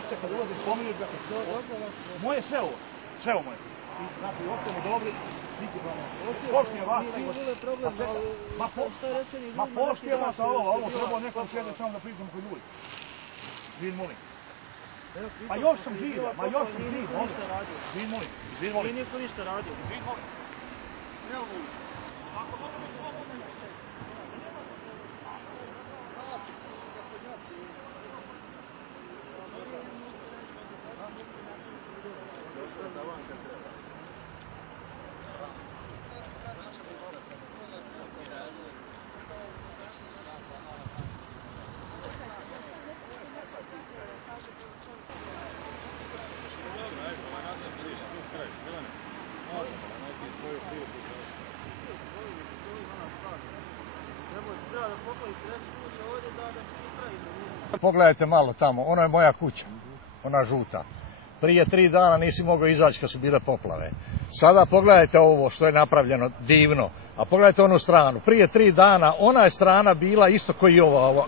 Zašto kad ulazi spominješ da... Moje sve ovo. Sve ovo moje. Znači, ostalo dobri, niti problem. Poštuje vas, ma poštuje vas ovo treba nekom sjede samo da pričamo kod ljudi. Vin molim. Ma još sam živ, molim. Vin molim. Vi niko ništa radio. Vin molim. Evo molim. Ako možemo slobodno neće. Pogledajte malo tamo, ono je moja kuća, ona žuta. Prije 3 dana nisi mogao izaći kad su bile poplave. Sada pogledajte ovo što je napravljeno, divno. A pogledajte onu stranu. Prije 3 dana ona je strana bila isto kao i ova,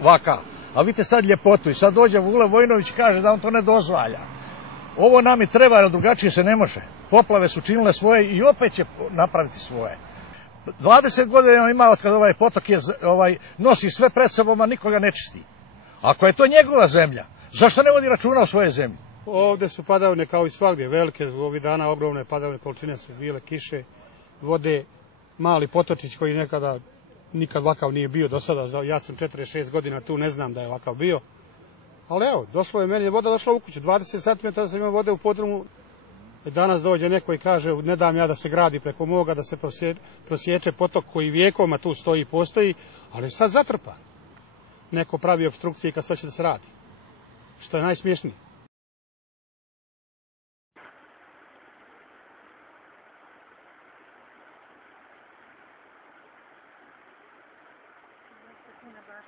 ovaka. A vidite sad ljepotu i sad dođe Vule Vojnović i kaže da on to ne dozvalja. Ovo nam i treba, jer drugačije se ne može. Poplave su činile svoje i opet će napraviti svoje. 20 godina ima od kad ovaj potok nosi sve pred sobom, a nikoga ne čisti. Ako je to njegova zemlja, zašto ne vodi računa o svojoj zemlji? Ovdje su padavine kao i svagdje, velike, ovih dana ogromne padavine, količine su bile, kiše, vode, mali potočić koji nikad ovakav nije bio do sada. Ja sam 46 godina tu, ne znam da je ovakav bio. Ali evo, došlo je meni, voda došla u kuću, 20 cm sam imao vode u podrumu. Danas dođe neko i kaže, ne dam ja da se gradi preko moga, da se prosječe potok koji vijekoma tu stoji i postoji, ali sad zatrpa. Neko pravi opstrukcije kad sve će da se radi. Što je najsmiješnije. Baš